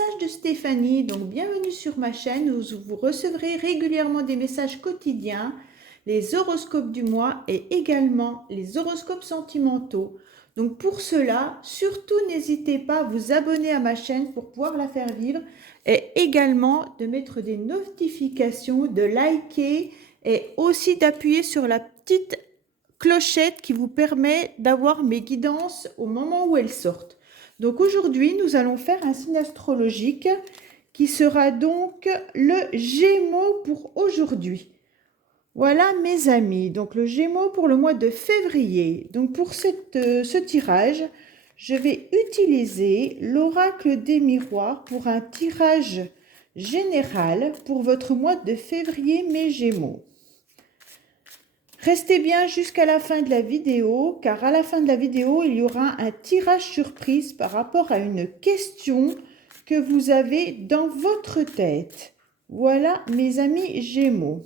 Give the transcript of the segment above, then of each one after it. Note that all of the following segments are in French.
message de Stéphanie, donc bienvenue sur ma chaîne où vous recevrez régulièrement des messages quotidiens, les horoscopes du mois et également les horoscopes sentimentaux. Donc pour cela, surtout n'hésitez pas à vous abonner à ma chaîne pour pouvoir la faire vivre et également de mettre des notifications, de liker et aussi d'appuyer sur la petite clochette qui vous permet d'avoir mes guidances au moment où elles sortent. Donc aujourd'hui, nous allons faire un signe astrologique qui sera donc le Gémeaux pour aujourd'hui. Voilà mes amis, donc le Gémeaux pour le mois de février. Donc pour ce tirage, je vais utiliser l'oracle des miroirs pour un tirage général pour votre mois de février, mes Gémeaux. Restez bien jusqu'à la fin de la vidéo, car à la fin de la vidéo, il y aura un tirage surprise par rapport à une question que vous avez dans votre tête. Voilà mes amis Gémeaux.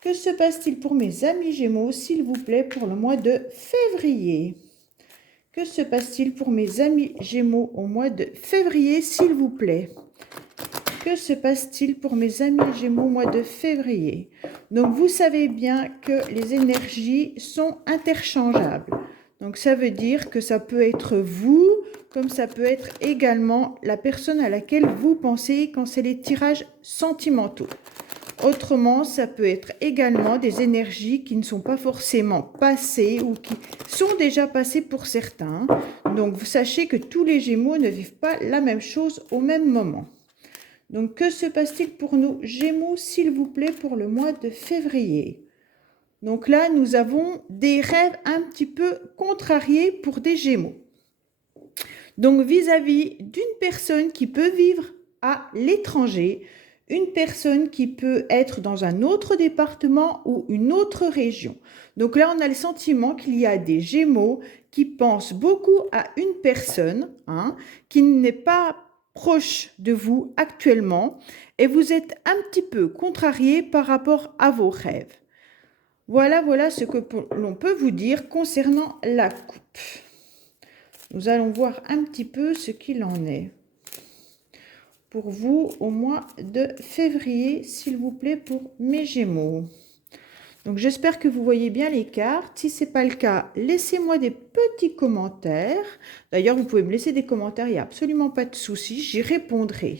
Que se passe-t-il pour mes amis Gémeaux, s'il vous plaît, pour le mois de février? Que se passe-t-il pour mes amis Gémeaux au mois de février, s'il vous plaît? Que se passe-t-il pour mes amis Gémeaux au mois de février? Donc, vous savez bien que les énergies sont interchangeables. Donc, ça veut dire que ça peut être vous, comme ça peut être également la personne à laquelle vous pensez quand c'est les tirages sentimentaux. Autrement, ça peut être également des énergies qui ne sont pas forcément passées ou qui sont déjà passées pour certains. Donc, vous sachez que tous les Gémeaux ne vivent pas la même chose au même moment. Donc, que se passe-t-il pour nous Gémeaux, s'il vous plaît, pour le mois de février? Donc là, nous avons des rêves un petit peu contrariés pour des Gémeaux. Donc, vis-à-vis d'une personne qui peut vivre à l'étranger, une personne qui peut être dans un autre département ou une autre région. Donc là, on a le sentiment qu'il y a des Gémeaux qui pensent beaucoup à une personne qui n'est pas proche de vous actuellement et vous êtes un petit peu contrarié par rapport à vos rêves. Voilà ce que l'on peut vous dire concernant la coupe. Nous allons voir un petit peu ce qu'il en est pour vous au mois de février, s'il vous plaît, pour mes Gémeaux. Donc, j'espère que vous voyez bien les cartes. Si ce n'est pas le cas, laissez-moi des petits commentaires. D'ailleurs, vous pouvez me laisser des commentaires, il n'y a absolument pas de souci, j'y répondrai.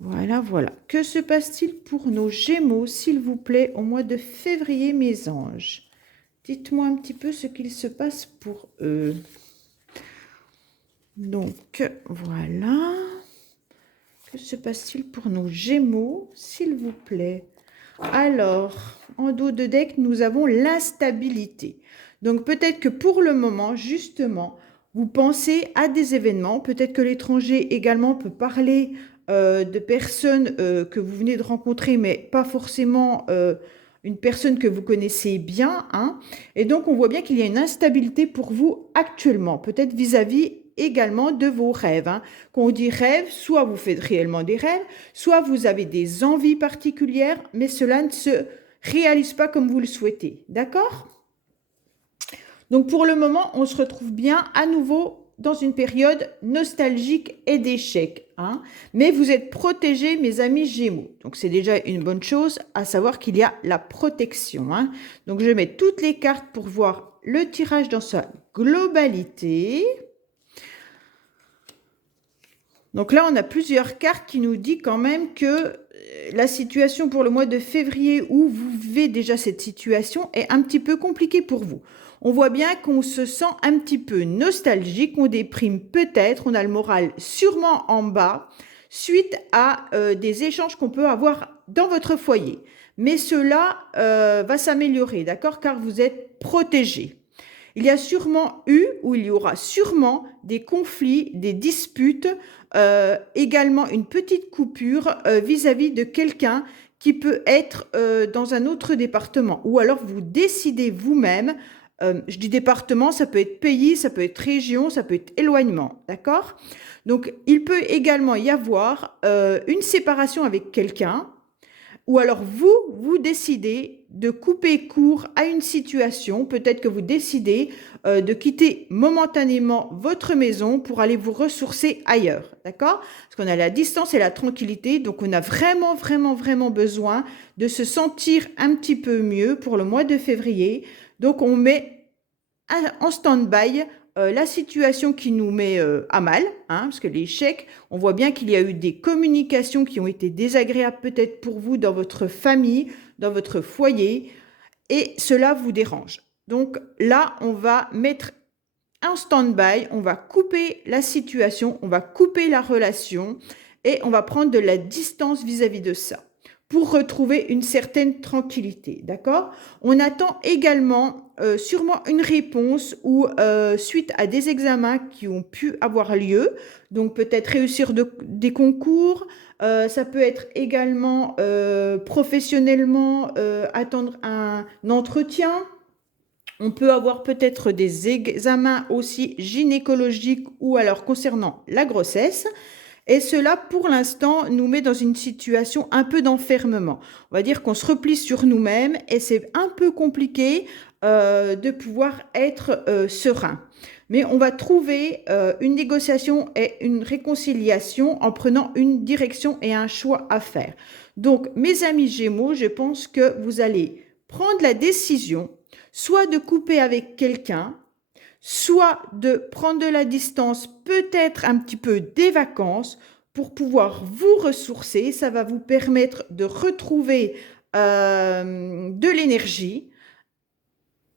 Voilà. Que se passe-t-il pour nos Gémeaux, s'il vous plaît, au mois de février, mes anges? Dites-moi un petit peu ce qu'il se passe pour eux. Donc, voilà. Que se passe-t-il pour nos Gémeaux, s'il vous plaît? Alors, en dos de deck, nous avons l'instabilité. Donc, peut-être que pour le moment, justement, vous pensez à des événements. Peut-être que l'étranger également peut parler de personnes que vous venez de rencontrer, mais pas forcément une personne que vous connaissez bien. Et donc, on voit bien qu'il y a une instabilité pour vous actuellement, peut-être vis-à-vis également de vos rêves. Quand on dit rêve, soit vous faites réellement des rêves, soit vous avez des envies particulières, mais cela ne se réalise pas comme vous le souhaitez. D'accord? Donc pour le moment, on se retrouve bien à nouveau dans une période nostalgique et d'échec. Mais vous êtes protégés, mes amis Gémeaux. Donc c'est déjà une bonne chose, à savoir qu'il y a la protection. Donc je mets toutes les cartes pour voir le tirage dans sa globalité. Donc là, on a plusieurs cartes qui nous disent quand même que la situation pour le mois de février où vous vivez déjà cette situation est un petit peu compliquée pour vous. On voit bien qu'on se sent un petit peu nostalgique, on déprime peut-être, on a le moral sûrement en bas suite à des échanges qu'on peut avoir dans votre foyer. Mais cela va s'améliorer, d'accord? Car vous êtes protégés. Il y a sûrement eu, ou il y aura sûrement des conflits, des disputes, également une petite coupure vis-à-vis de quelqu'un qui peut être dans un autre département. Ou alors vous décidez vous-même, je dis département, ça peut être pays, ça peut être région, ça peut être éloignement, d'accord? Donc il peut également y avoir une séparation avec quelqu'un. ou alors vous décidez de couper court à une situation. Peut-être que vous décidez de quitter momentanément votre maison pour aller vous ressourcer ailleurs, d'accord? Parce qu'on a la distance et la tranquillité, donc on a vraiment, vraiment, vraiment besoin de se sentir un petit peu mieux pour le mois de février. Donc on met en stand-by la situation qui nous met à mal, hein, parce que l'échec, on voit bien qu'il y a eu des communications qui ont été désagréables peut-être pour vous dans votre famille, dans votre foyer, et cela vous dérange. Donc là, on va mettre un stand-by, on va couper la situation, on va couper la relation et on va prendre de la distance vis-à-vis de ça pour retrouver une certaine tranquillité, d'accord? On attend également sûrement une réponse ou suite à des examens qui ont pu avoir lieu, donc peut-être réussir des concours, ça peut être également professionnellement attendre un entretien. On peut avoir peut-être des examens aussi gynécologiques ou alors concernant la grossesse. Et cela, pour l'instant, nous met dans une situation un peu d'enfermement. On va dire qu'on se replie sur nous-mêmes et c'est un peu compliqué de pouvoir être serein. Mais on va trouver une négociation et une réconciliation en prenant une direction et un choix à faire. Donc, mes amis Gémeaux, je pense que vous allez prendre la décision soit de couper avec quelqu'un, soit de prendre de la distance, peut-être un petit peu des vacances pour pouvoir vous ressourcer. Ça va vous permettre de retrouver de l'énergie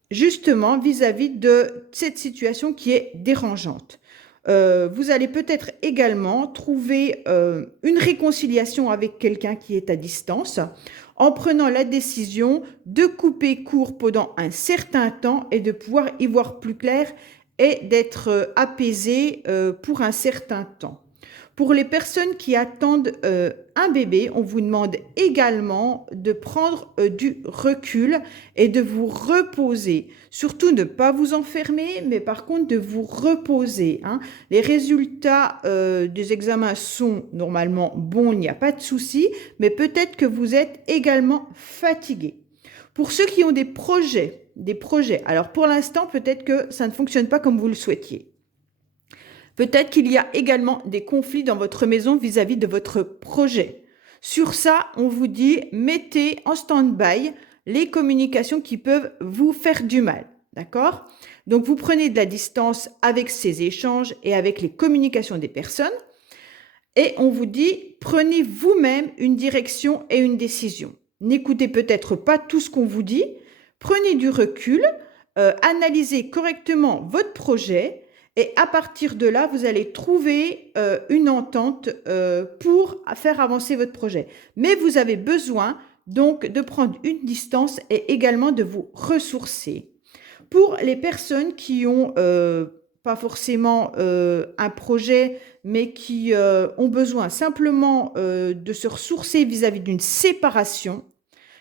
justement vis-à-vis de cette situation qui est dérangeante. Vous allez peut-être également trouver une réconciliation avec quelqu'un qui est à distance en prenant la décision de couper court pendant un certain temps et de pouvoir y voir plus clair et d'être apaisé pour un certain temps. Pour les personnes qui attendent un bébé, on vous demande également de prendre du recul et de vous reposer. Surtout ne pas vous enfermer, mais par contre de vous reposer, hein. Les résultats des examens sont normalement bons, il n'y a pas de souci, mais peut-être que vous êtes également fatigué. Pour ceux qui ont des projets, alors pour l'instant, peut-être que ça ne fonctionne pas comme vous le souhaitiez. Peut-être qu'il y a également des conflits dans votre maison vis-à-vis de votre projet. Sur ça, on vous dit, mettez en stand-by les communications qui peuvent vous faire du mal. D'accord? Donc, vous prenez de la distance avec ces échanges et avec les communications des personnes. Et on vous dit, prenez vous-même une direction et une décision. N'écoutez peut-être pas tout ce qu'on vous dit. Prenez du recul, analysez correctement votre projet. Et à partir de là, vous allez trouver une entente pour faire avancer votre projet. Mais vous avez besoin donc de prendre une distance et également de vous ressourcer. Pour les personnes qui ont pas forcément un projet, mais qui ont besoin simplement de se ressourcer vis-à-vis d'une séparation,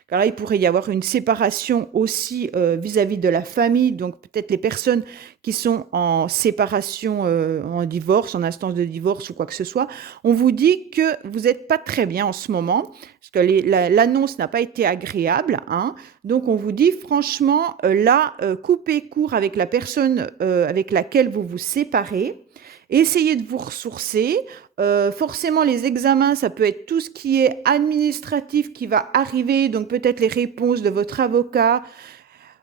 car là, il pourrait y avoir une séparation aussi vis-à-vis de la famille, donc peut-être les personnes qui sont en séparation, en divorce, en instance de divorce ou quoi que ce soit, on vous dit que vous n'êtes pas très bien en ce moment, parce que l'annonce n'a pas été agréable, hein. Donc on vous dit franchement, là, coupez court avec la personne avec laquelle vous vous séparez, essayez de vous ressourcer. Forcément, les examens, ça peut être tout ce qui est administratif qui va arriver, donc peut-être les réponses de votre avocat,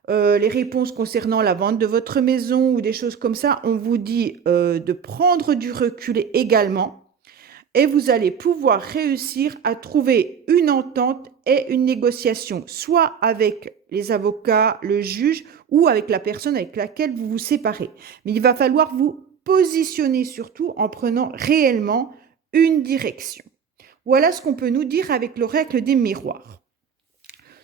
les réponses concernant la vente de votre maison ou des choses comme ça. On vous dit de prendre du recul également et vous allez pouvoir réussir à trouver une entente et une négociation, soit avec les avocats, le juge ou avec la personne avec laquelle vous vous séparez. Mais il va falloir vous positionner surtout en prenant réellement une direction. Voilà ce qu'on peut nous dire avec l'oracle des miroirs.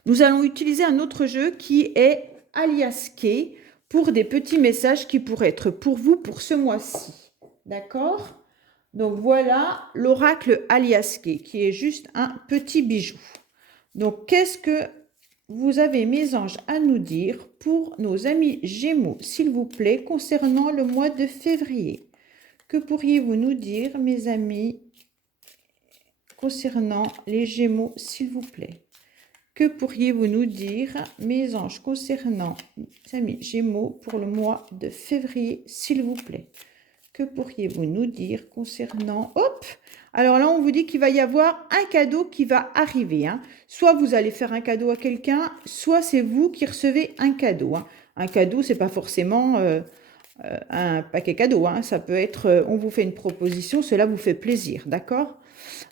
Nous allons utiliser un autre jeu qui est Alias Key pour des petits messages qui pourraient être pour vous pour ce mois-ci. D'accord? Donc voilà l'oracle Alias Key qui est juste un petit bijou. Donc qu'est-ce que vous avez, mes anges, à nous dire pour nos amis Gémeaux, s'il vous plaît, concernant le mois de février? Que pourriez-vous nous dire, mes amis, concernant les Gémeaux, s'il vous plaît? Que pourriez-vous nous dire, mes anges, concernant les amis Gémeaux pour le mois de février, s'il vous plaît? Que pourriez-vous nous dire concernant... Hop! Alors là, on vous dit qu'il va y avoir un cadeau qui va arriver. Hein. Soit vous allez faire un cadeau à quelqu'un, soit c'est vous qui recevez un cadeau. Hein. Un cadeau, c'est pas forcément un paquet cadeau. Hein. Ça peut être, on vous fait une proposition, cela vous fait plaisir, d'accord?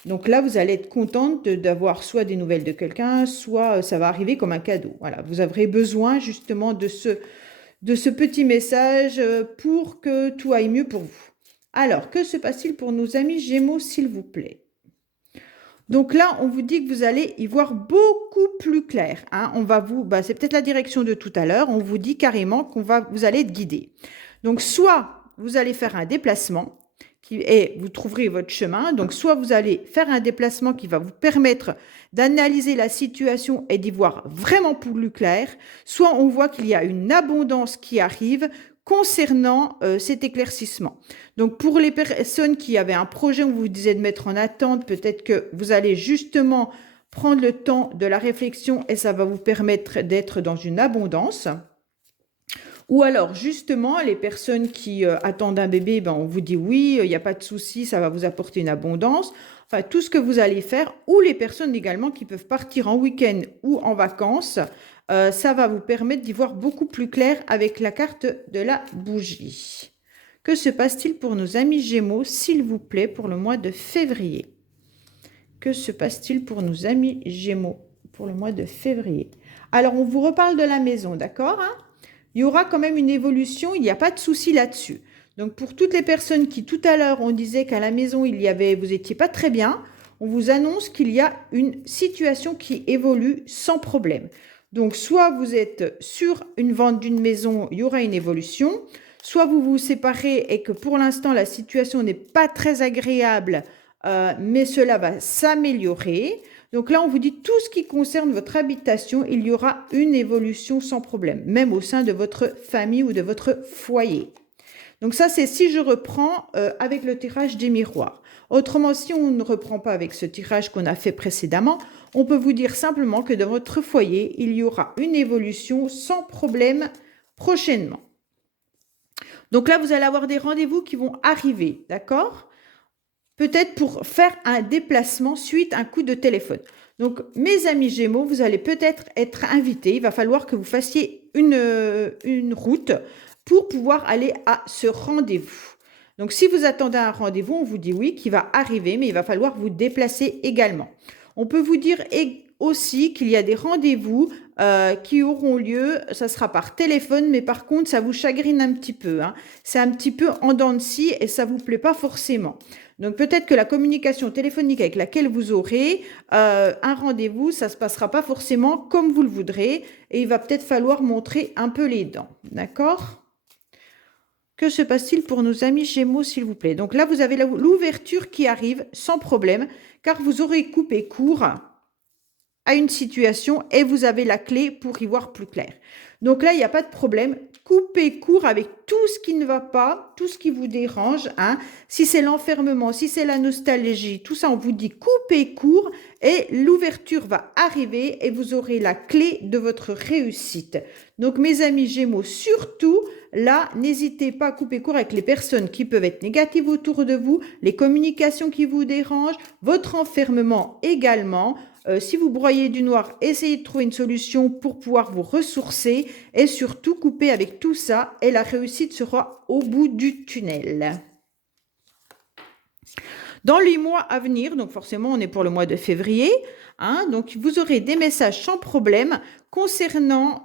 Donc là, vous allez être contente d'avoir soit des nouvelles de quelqu'un, soit ça va arriver comme un cadeau. Voilà, vous aurez besoin justement de ce petit message pour que tout aille mieux pour vous. Alors, que se passe-t-il pour nos amis Gémeaux, s'il vous plaît? Donc là, on vous dit que vous allez y voir beaucoup plus clair. Hein. On va vous, c'est peut-être la direction de tout à l'heure. On vous dit carrément vous allez être guidé. Donc, soit vous allez faire un déplacement et vous trouverez votre chemin. Donc, soit vous allez faire un déplacement qui va vous permettre d'analyser la situation et d'y voir vraiment plus clair. Soit on voit qu'il y a une abondance qui arrive concernant cet éclaircissement. Donc, pour les personnes qui avaient un projet, on vous disait de mettre en attente, peut-être que vous allez justement prendre le temps de la réflexion et ça va vous permettre d'être dans une abondance. Ou alors, justement, les personnes qui attendent un bébé, on vous dit oui, il n'y a pas de souci, ça va vous apporter une abondance. Enfin, tout ce que vous allez faire, ou les personnes également qui peuvent partir en week-end ou en vacances, ça va vous permettre d'y voir beaucoup plus clair avec la carte de la bougie. Que se passe-t-il pour nos amis Gémeaux, s'il vous plaît, pour le mois de février? Que se passe-t-il pour nos amis Gémeaux pour le mois de février? Alors, on vous reparle de la maison, d'accord, hein? Il y aura quand même une évolution, il n'y a pas de souci là-dessus. Donc, pour toutes les personnes qui, tout à l'heure, on disait qu'à la maison, vous n'étiez pas très bien, on vous annonce qu'il y a une situation qui évolue sans problème. Donc, soit vous êtes sur une vente d'une maison, il y aura une évolution, soit vous vous séparez et que pour l'instant, la situation n'est pas très agréable, mais cela va s'améliorer. Donc là, on vous dit tout ce qui concerne votre habitation, il y aura une évolution sans problème, même au sein de votre famille ou de votre foyer. Donc ça, c'est si je reprends avec le tirage des miroirs. Autrement, si on ne reprend pas avec ce tirage qu'on a fait précédemment, on peut vous dire simplement que dans votre foyer, il y aura une évolution sans problème prochainement. Donc là, vous allez avoir des rendez-vous qui vont arriver, d'accord ? Peut-être pour faire un déplacement suite à un coup de téléphone. Donc, mes amis Gémeaux, vous allez peut-être être invités. Il va falloir que vous fassiez une route pour pouvoir aller à ce rendez-vous. Donc, si vous attendez un rendez-vous, on vous dit oui, qui va arriver, mais il va falloir vous déplacer également. On peut vous dire aussi qu'il y a des rendez-vous qui auront lieu, ça sera par téléphone, mais par contre, ça vous chagrine un petit peu. Hein. C'est un petit peu en dents de scie et ça ne vous plaît pas forcément. Donc, peut-être que la communication téléphonique avec laquelle vous aurez un rendez-vous, ça ne se passera pas forcément comme vous le voudrez et il va peut-être falloir montrer un peu les dents. D'accord ? Que se passe-t-il pour nos amis Gémeaux, s'il vous plaît? Donc là, vous avez l'ouverture qui arrive sans problème car vous aurez coupé court à une situation et vous avez la clé pour y voir plus clair. Donc là, il n'y a pas de problème. Coupez court avec tout ce qui ne va pas, tout ce qui vous dérange. Hein. Si c'est l'enfermement, si c'est la nostalgie, tout ça, on vous dit coupez court et l'ouverture va arriver et vous aurez la clé de votre réussite. Donc, mes amis Gémeaux, surtout, là, n'hésitez pas à couper court avec les personnes qui peuvent être négatives autour de vous, les communications qui vous dérangent, votre enfermement également. Si vous broyez du noir, essayez de trouver une solution pour pouvoir vous ressourcer et surtout couper avec tout ça et la réussite sera au bout du tunnel. Dans les mois à venir, donc forcément on est pour le mois de février, hein, donc vous aurez des messages sans problème concernant,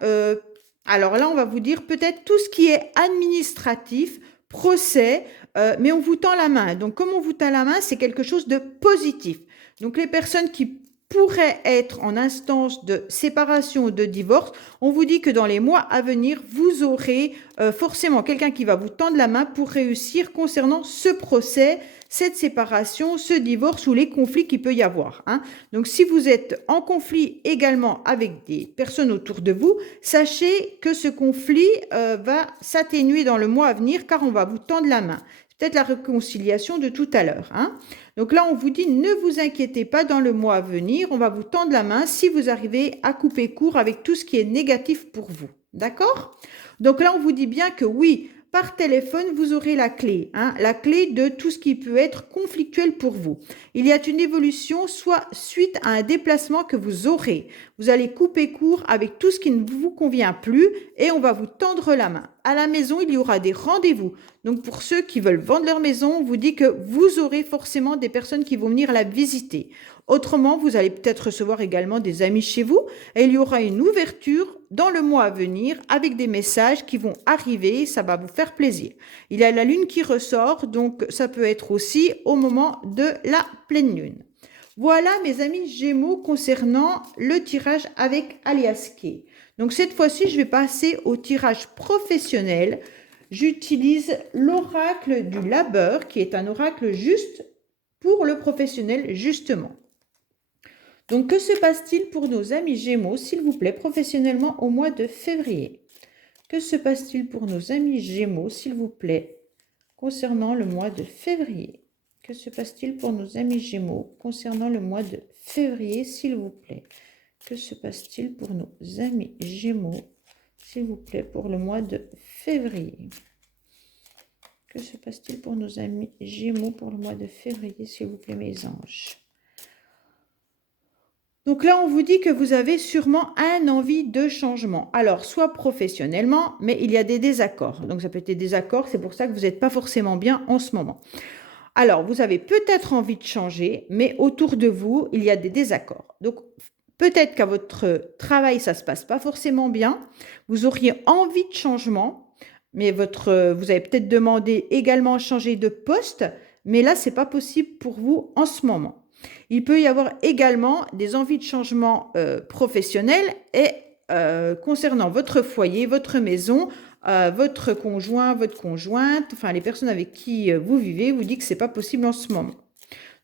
alors là on va vous dire peut-être tout ce qui est administratif, procès, mais on vous tend la main. Donc comme on vous tend la main, c'est quelque chose de positif. Donc les personnes qui pourrait être en instance de séparation ou de divorce, on vous dit que dans les mois à venir, vous aurez forcément quelqu'un qui va vous tendre la main pour réussir concernant ce procès, cette séparation, ce divorce ou les conflits qu'il peut y avoir. Hein. Donc, si vous êtes en conflit également avec des personnes autour de vous, sachez que ce conflit va s'atténuer dans le mois à venir car on va vous tendre la main. peut-être la réconciliation de tout à l'heure, hein. Donc là, on vous dit, ne vous inquiétez pas, dans le mois à venir, on va vous tendre la main si vous arrivez à couper court avec tout ce qui est négatif pour vous. D'accord? Donc là, on vous dit bien que oui, par téléphone, vous aurez la clé, hein, la clé de tout ce qui peut être conflictuel pour vous. Il y a une évolution, soit suite à un déplacement que vous aurez. Vous allez couper court avec tout ce qui ne vous convient plus et on va vous tendre la main. À la maison, il y aura des rendez-vous. Donc, pour ceux qui veulent vendre leur maison, on vous dit que vous aurez forcément des personnes qui vont venir la visiter. Autrement, vous allez peut-être recevoir également des amis chez vous et il y aura une ouverture dans le mois à venir avec des messages qui vont arriver, ça va vous faire plaisir. Il y a la lune qui ressort, donc ça peut être aussi au moment de la pleine lune. Voilà mes amis Gémeaux concernant le tirage avec Alias Kay. Donc cette fois-ci, je vais passer au tirage professionnel. J'utilise l'oracle du labeur qui est un oracle juste pour le professionnel justement. Donc, que se passe-t-il pour nos amis Gémeaux, s'il vous plaît, professionnellement au mois de février? Que se passe-t-il pour nos amis Gémeaux, s'il vous plaît, concernant le mois de février? Que se passe-t-il pour nos amis Gémeaux concernant le mois de février, s'il vous plaît? Que se passe-t-il pour nos amis Gémeaux, s'il vous plaît, pour le mois de février? Que se passe-t-il pour nos amis Gémeaux pour le mois de février, s'il vous plaît, mes anges? Donc là, on vous dit que vous avez sûrement un envie de changement. Alors, soit professionnellement, mais il y a des désaccords. Donc, ça peut être des désaccords, c'est pour ça que vous n'êtes pas forcément bien en ce moment. Alors, vous avez peut-être envie de changer, mais autour de vous, il y a des désaccords. Donc, peut-être qu'à votre travail, ça ne se passe pas forcément bien. Vous auriez envie de changement, mais vous avez peut-être demandé également à changer de poste, mais là, ce n'est pas possible pour vous en ce moment. Il peut y avoir également des envies de changement professionnel et concernant votre foyer, votre maison, votre conjoint, votre conjointe, enfin les personnes avec qui vous vivez, vous dit que ce n'est pas possible en ce moment.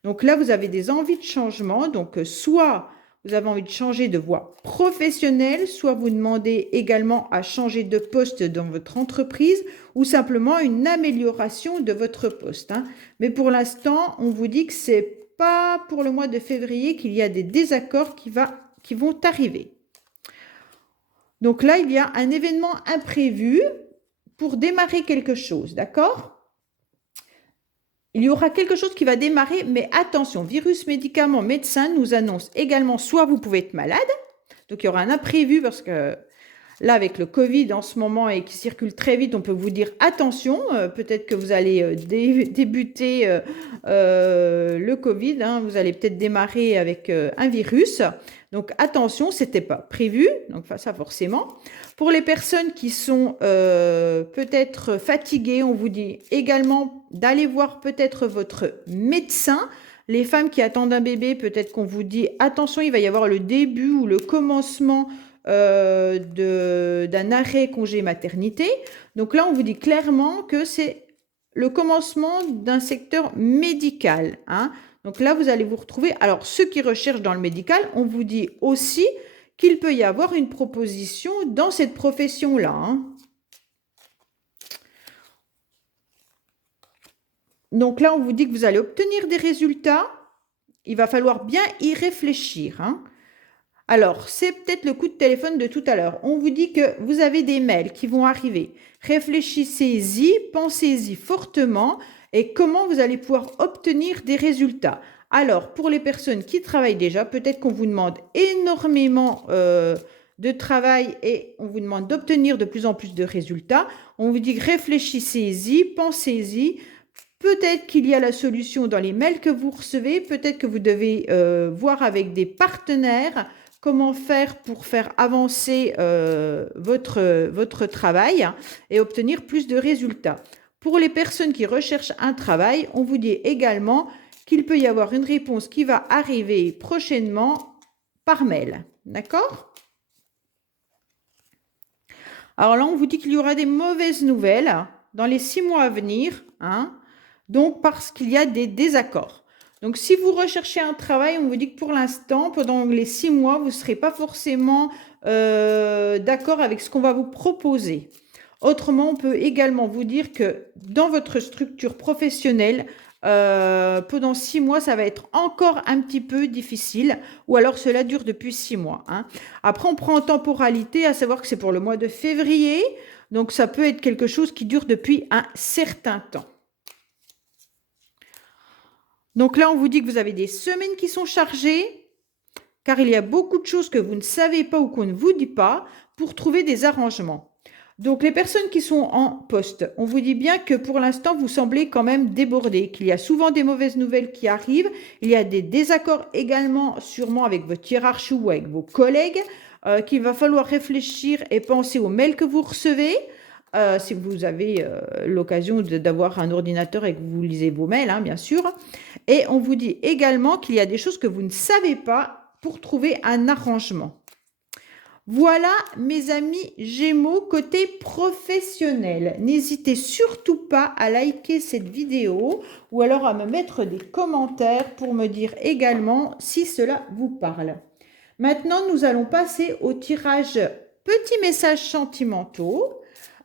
Donc là, vous avez des envies de changement. Donc, soit vous avez envie de changer de voie professionnelle, soit vous demandez également à changer de poste dans votre entreprise ou simplement une amélioration de votre poste, hein. Mais pour l'instant, on vous dit que c'est pas pour le mois de février qu'il y a des désaccords qui vont arriver. Donc là, il y a un événement imprévu pour démarrer quelque chose, d'accord? Il y aura quelque chose qui va démarrer, mais attention, virus, médicaments, médecins nous annoncent également, soit vous pouvez être malade, donc il y aura un imprévu parce que là, avec le Covid en ce moment et qui circule très vite, on peut vous dire attention, peut-être que vous allez débuter le Covid, hein, vous allez peut-être démarrer avec un virus. Donc attention, ce n'était pas prévu, donc ça forcément. Pour les personnes qui sont peut-être fatiguées, on vous dit également d'aller voir peut-être votre médecin. Les femmes qui attendent un bébé, peut-être qu'on vous dit attention, il va y avoir le début ou le commencement d'un arrêt congé maternité. Donc là, on vous dit clairement que c'est le commencement d'un secteur médical, hein. Donc là, vous allez vous retrouver. Alors, ceux qui recherchent dans le médical, on vous dit aussi qu'il peut y avoir une proposition dans cette profession-là, hein. Donc là, on vous dit que vous allez obtenir des résultats. Il va falloir bien y réfléchir, hein. Alors, c'est peut-être le coup de téléphone de tout à l'heure. On vous dit que vous avez des mails qui vont arriver. Réfléchissez-y, pensez-y fortement et comment vous allez pouvoir obtenir des résultats. Alors, pour les personnes qui travaillent déjà, peut-être qu'on vous demande énormément de travail et on vous demande d'obtenir de plus en plus de résultats. On vous dit réfléchissez-y, pensez-y. Peut-être qu'il y a la solution dans les mails que vous recevez. Peut-être que vous devez voir avec des partenaires comment faire pour faire avancer votre travail et obtenir plus de résultats. Pour les personnes qui recherchent un travail, on vous dit également qu'il peut y avoir une réponse qui va arriver prochainement par mail. D'accord? Alors là, on vous dit qu'il y aura des mauvaises nouvelles dans les 6 mois à venir, hein, donc parce qu'il y a des désaccords. Donc, si vous recherchez un travail, on vous dit que pour l'instant, pendant les 6 mois, vous ne serez pas forcément d'accord avec ce qu'on va vous proposer. Autrement, on peut également vous dire que dans votre structure professionnelle, pendant 6 mois, ça va être encore un petit peu difficile, ou alors cela dure depuis 6 mois, hein. Après, on prend en temporalité, à savoir que c'est pour le mois de février, donc ça peut être quelque chose qui dure depuis un certain temps. Donc là, on vous dit que vous avez des semaines qui sont chargées, car il y a beaucoup de choses que vous ne savez pas ou qu'on ne vous dit pas pour trouver des arrangements. Donc, les personnes qui sont en poste, on vous dit bien que pour l'instant, vous semblez quand même débordé, qu'il y a souvent des mauvaises nouvelles qui arrivent. Il y a des désaccords également sûrement avec votre hiérarchie ou avec vos collègues, qu'il va falloir réfléchir et penser aux mails que vous recevez. Si vous avez l'occasion d'avoir un ordinateur et que vous lisez vos mails, hein, bien sûr. Et on vous dit également qu'il y a des choses que vous ne savez pas pour trouver un arrangement. Voilà, mes amis Gémeaux, côté professionnel. N'hésitez surtout pas à liker cette vidéo ou alors à me mettre des commentaires pour me dire également si cela vous parle. Maintenant, nous allons passer au tirage petits messages sentimentaux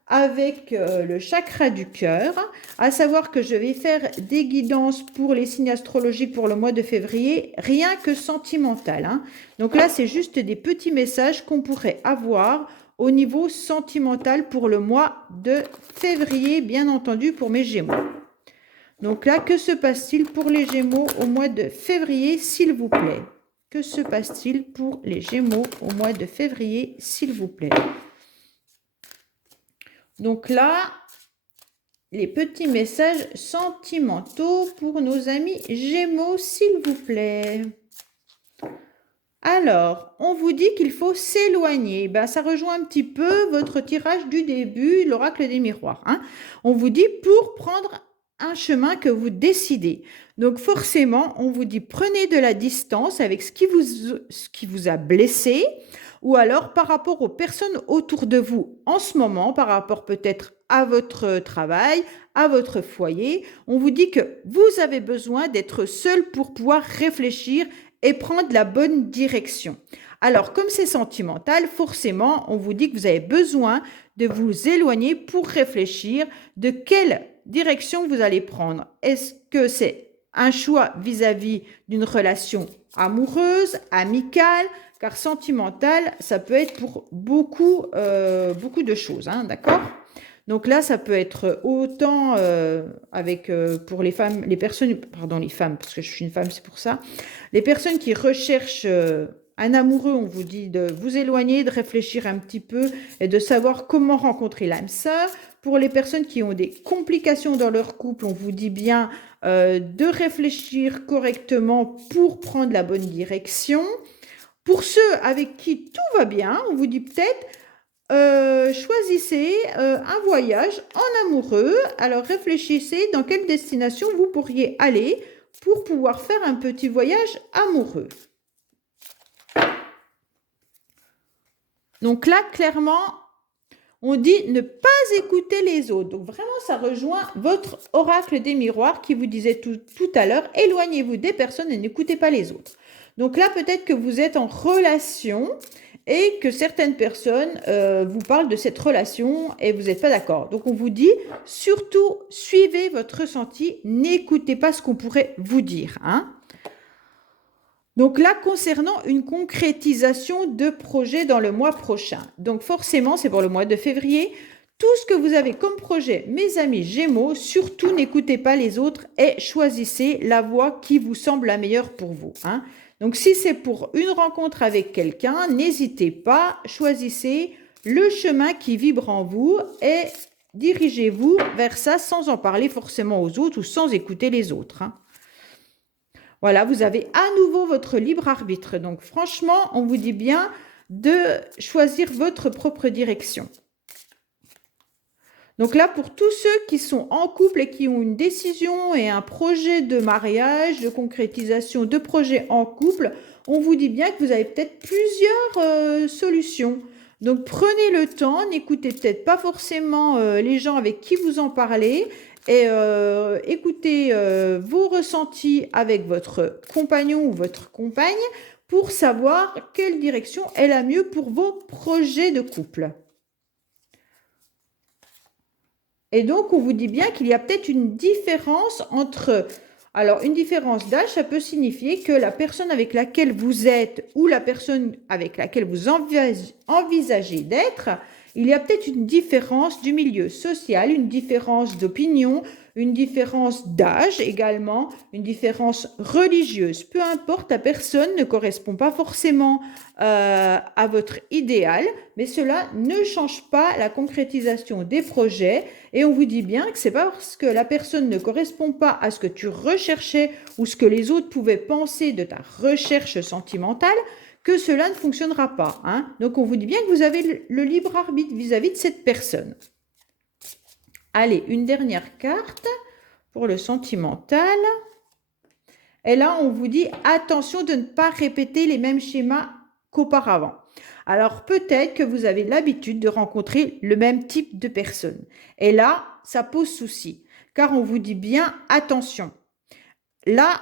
avec le chakra du cœur, à savoir que je vais faire des guidances pour les signes astrologiques pour le mois de février, rien que sentimental, hein. Donc là, c'est juste des petits messages qu'on pourrait avoir au niveau sentimental pour le mois de février, bien entendu pour mes Gémeaux. Donc là, que se passe-t-il pour les Gémeaux au mois de février, s'il vous plaît? Que se passe-t-il pour les Gémeaux au mois de février, s'il vous plaît? Donc là, les petits messages sentimentaux pour nos amis Gémeaux, s'il vous plaît. Alors, on vous dit qu'il faut s'éloigner. Ben, ça rejoint un petit peu votre tirage du début, l'oracle des miroirs, hein. On vous dit pour prendre un chemin que vous décidez. Donc forcément, on vous dit prenez de la distance avec ce qui vous a blessé, ou alors par rapport aux personnes autour de vous en ce moment, par rapport peut-être à votre travail, à votre foyer. On vous dit que vous avez besoin d'être seul pour pouvoir réfléchir et prendre la bonne direction. Alors, comme c'est sentimental, forcément, on vous dit que vous avez besoin de vous éloigner pour réfléchir de quelle direction vous allez prendre. Est-ce que c'est un choix vis-à-vis d'une relation amoureuse, amicale, car sentimental, ça peut être pour beaucoup, beaucoup de choses, hein, d'accord? Donc là, ça peut être autant avec pour les femmes, les personnes, pardon, les femmes, parce que je suis une femme, c'est pour ça. Les personnes qui recherchent un amoureux, on vous dit de vous éloigner, de réfléchir un petit peu et de savoir comment rencontrer l'âme sœur. Pour les personnes qui ont des complications dans leur couple, on vous dit bien de réfléchir correctement pour prendre la bonne direction. Pour ceux avec qui tout va bien, on vous dit peut-être choisissez un voyage en amoureux. Alors réfléchissez dans quelle destination vous pourriez aller pour pouvoir faire un petit voyage amoureux. Donc là, clairement, on dit ne pas écouter les autres. Donc vraiment, ça rejoint votre oracle des miroirs qui vous disait tout à l'heure, éloignez-vous des personnes et n'écoutez pas les autres. Donc là, peut-être que vous êtes en relation et que certaines personnes vous parlent de cette relation et vous n'êtes pas d'accord. Donc, on vous dit, surtout, suivez votre ressenti, n'écoutez pas ce qu'on pourrait vous dire, hein. Donc là, concernant une concrétisation de projet dans le mois prochain. Donc forcément, c'est pour le mois de février. Tout ce que vous avez comme projet, mes amis Gémeaux, surtout n'écoutez pas les autres et choisissez la voie qui vous semble la meilleure pour vous, hein. Donc, si c'est pour une rencontre avec quelqu'un, n'hésitez pas, choisissez le chemin qui vibre en vous et dirigez-vous vers ça sans en parler forcément aux autres ou sans écouter les autres, hein. Voilà, vous avez à nouveau votre libre arbitre. Donc, franchement, on vous dit bien de choisir votre propre direction. Donc là, pour tous ceux qui sont en couple et qui ont une décision et un projet de mariage, de concrétisation de projet en couple, on vous dit bien que vous avez peut-être plusieurs solutions. Donc, prenez le temps, n'écoutez peut-être pas forcément les gens avec qui vous en parlez et écoutez vos ressentis avec votre compagnon ou votre compagne pour savoir quelle direction est la mieux pour vos projets de couple. Et donc, on vous dit bien qu'il y a peut-être une différence entre... Alors, une différence d'âge, ça peut signifier que la personne avec laquelle vous êtes ou la personne avec laquelle vous envisagez d'être, il y a peut-être une différence du milieu social, une différence d'opinion, une différence d'âge également, une différence religieuse. Peu importe, la personne ne correspond pas forcément à votre idéal, mais cela ne change pas la concrétisation des projets. Et on vous dit bien que c'est pas parce que la personne ne correspond pas à ce que tu recherchais ou ce que les autres pouvaient penser de ta recherche sentimentale que cela ne fonctionnera pas. Hein. Donc, on vous dit bien que vous avez le libre arbitre vis-à-vis de cette personne. Allez, une dernière carte pour le sentimental. Et là, on vous dit attention de ne pas répéter les mêmes schémas qu'auparavant. Alors, peut-être que vous avez l'habitude de rencontrer le même type de personne. Et là, ça pose souci, car on vous dit bien attention. Là,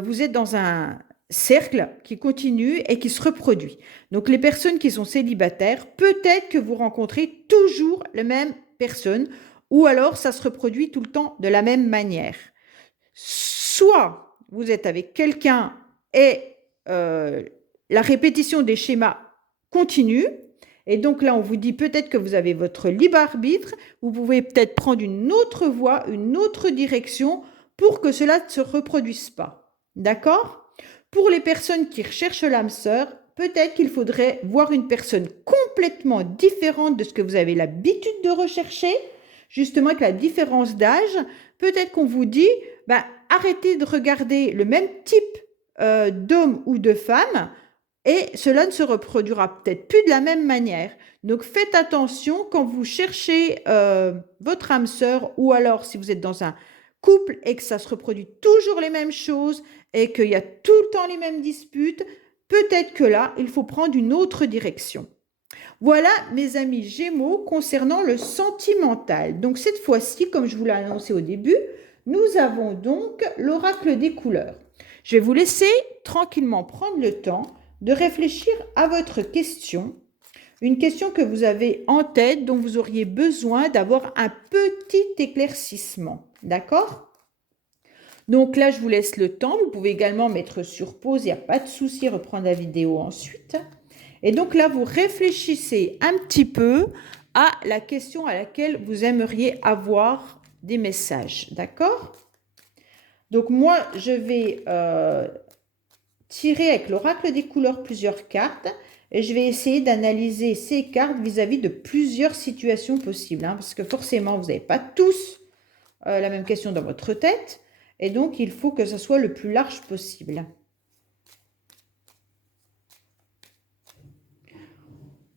vous êtes dans un cercle qui continue et qui se reproduit. Donc, les personnes qui sont célibataires, peut-être que vous rencontrez toujours les mêmes personnes ou alors ça se reproduit tout le temps de la même manière. Soit vous êtes avec quelqu'un et la répétition des schémas continue. Et donc là, on vous dit peut-être que vous avez votre libre arbitre. Vous pouvez peut-être prendre une autre voie, une autre direction pour que cela ne se reproduise pas. D'accord ? Pour les personnes qui recherchent l'âme sœur, peut-être qu'il faudrait voir une personne complètement différente de ce que vous avez l'habitude de rechercher, justement avec la différence d'âge. Peut-être qu'on vous dit, arrêtez de regarder le même type d'homme ou de femme et cela ne se reproduira peut-être plus de la même manière. Donc, faites attention quand vous cherchez votre âme sœur ou alors si vous êtes dans un couple et que ça se reproduit toujours les mêmes choses et qu'il y a tout le temps les mêmes disputes, peut-être que là, il faut prendre une autre direction. Voilà, mes amis Gémeaux, concernant le sentimental. Donc, cette fois-ci, comme je vous l'ai annoncé au début, nous avons donc l'oracle des couleurs. Je vais vous laisser tranquillement prendre le temps de réfléchir à votre question, une question que vous avez en tête, dont vous auriez besoin d'avoir un petit éclaircissement. D'accord ? Donc là, je vous laisse le temps. Vous pouvez également mettre sur pause, il n'y a pas de souci, reprendre la vidéo ensuite. Et donc là, vous réfléchissez un petit peu à la question à laquelle vous aimeriez avoir des messages. D'accord ? Donc moi, je vais tirer avec l'oracle des couleurs plusieurs cartes et je vais essayer d'analyser ces cartes vis-à-vis de plusieurs situations possibles. Hein, parce que forcément, vous n'avez pas tous la même question dans votre tête. Et donc, il faut que ça soit le plus large possible.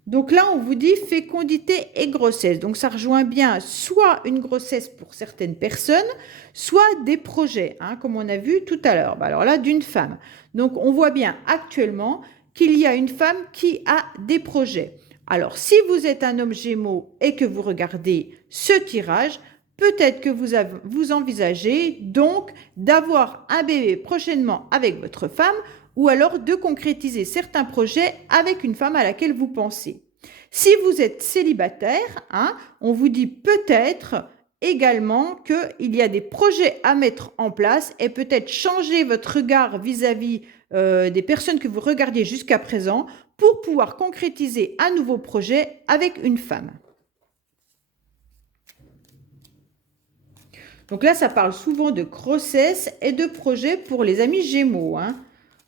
Donc là, on vous dit fécondité et grossesse. Donc, ça rejoint bien soit une grossesse pour certaines personnes, soit des projets, hein, comme on a vu tout à l'heure. Alors là, d'une femme. Donc, on voit bien actuellement qu'il y a une femme qui a des projets. Alors, si vous êtes un homme Gémeaux et que vous regardez ce tirage, peut-être que vous envisagez donc d'avoir un bébé prochainement avec votre femme ou alors de concrétiser certains projets avec une femme à laquelle vous pensez. Si vous êtes célibataire, hein, on vous dit peut-être également qu'il y a des projets à mettre en place et peut-être changer votre regard vis-à-vis des personnes que vous regardiez jusqu'à présent pour pouvoir concrétiser un nouveau projet avec une femme. Donc là, ça parle souvent de grossesse et de projet pour les amis Gémeaux. Hein.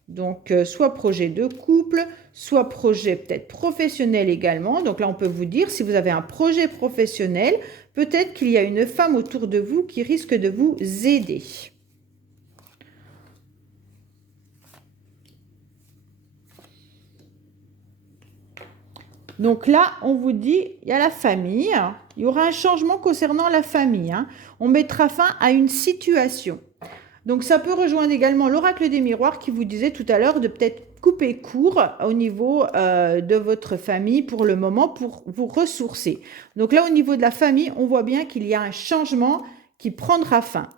Donc, soit projet de couple, soit projet peut-être professionnel également. Donc là, on peut vous dire, si vous avez un projet professionnel, peut-être qu'il y a une femme autour de vous qui risque de vous aider. Donc là, on vous dit, il y a la famille. Il y aura un changement concernant la famille. Hein. On mettra fin à une situation. Donc, ça peut rejoindre également l'oracle des miroirs qui vous disait tout à l'heure de peut-être couper court au niveau de votre famille pour le moment pour vous ressourcer. Donc là, au niveau de la famille, on voit bien qu'il y a un changement qui prendra fin.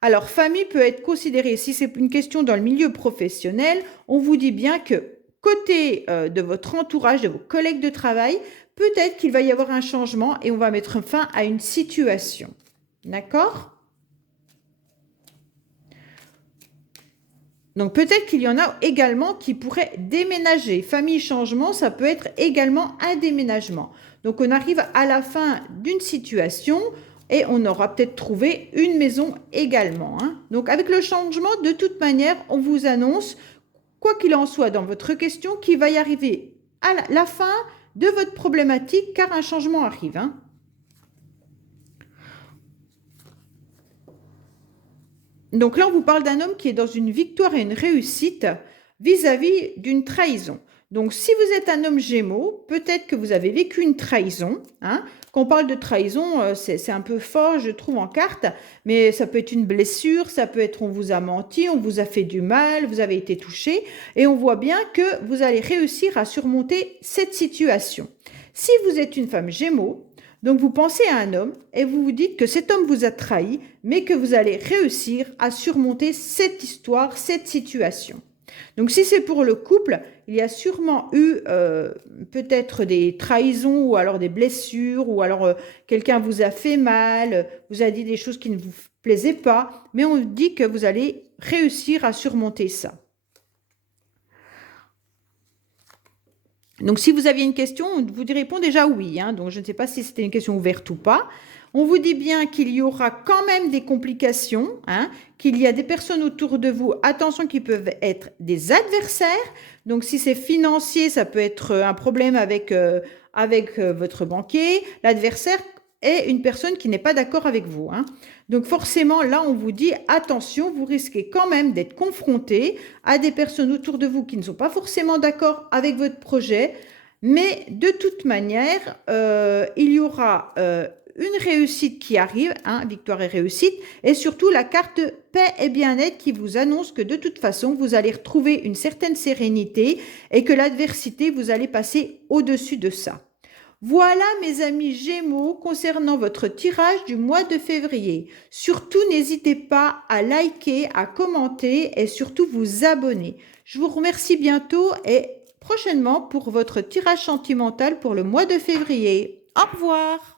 Alors, famille peut être considérée, si c'est une question dans le milieu professionnel, on vous dit bien que côté de votre entourage, de vos collègues de travail, peut-être qu'il va y avoir un changement et on va mettre fin à une situation. D'accord? Donc, peut-être qu'il y en a également qui pourraient déménager. Famille changement, ça peut être également un déménagement. Donc, on arrive à la fin d'une situation et on aura peut-être trouvé une maison également. Hein. Donc, avec le changement, de toute manière, on vous annonce, quoi qu'il en soit dans votre question, qu'il va y arriver à la fin de votre problématique car un changement arrive. Hein. Donc là, on vous parle d'un homme qui est dans une victoire et une réussite vis-à-vis d'une trahison. Donc, si vous êtes un homme Gémeaux, peut-être que vous avez vécu une trahison. Hein. Quand on parle de trahison, c'est un peu fort, je trouve, en carte, mais ça peut être une blessure, ça peut être on vous a menti, on vous a fait du mal, vous avez été touché, et on voit bien que vous allez réussir à surmonter cette situation. Si vous êtes une femme Gémeaux, donc vous pensez à un homme et vous vous dites que cet homme vous a trahi, mais que vous allez réussir à surmonter cette histoire, cette situation. Donc si c'est pour le couple, il y a sûrement eu peut-être des trahisons ou alors des blessures ou alors quelqu'un vous a fait mal, vous a dit des choses qui ne vous plaisaient pas, mais on dit que vous allez réussir à surmonter ça. Donc, si vous aviez une question, on vous répond déjà oui. Hein. Donc, je ne sais pas si c'était une question ouverte ou pas. On vous dit bien qu'il y aura quand même des complications, hein, qu'il y a des personnes autour de vous, attention, qui peuvent être des adversaires. Donc, si c'est financier, ça peut être un problème avec votre banquier. L'adversaire est une personne qui n'est pas d'accord avec vous. Hein. Donc forcément, là, on vous dit, attention, vous risquez quand même d'être confronté à des personnes autour de vous qui ne sont pas forcément d'accord avec votre projet, mais de toute manière, il y aura une réussite qui arrive, hein, victoire et réussite, et surtout la carte paix et bien-être qui vous annonce que de toute façon, vous allez retrouver une certaine sérénité et que l'adversité, vous allez passer au-dessus de ça. Voilà mes amis Gémeaux concernant votre tirage du mois de février. Surtout n'hésitez pas à liker, à commenter et surtout vous abonner. Je vous remercie bientôt et prochainement pour votre tirage sentimental pour le mois de février. Au revoir.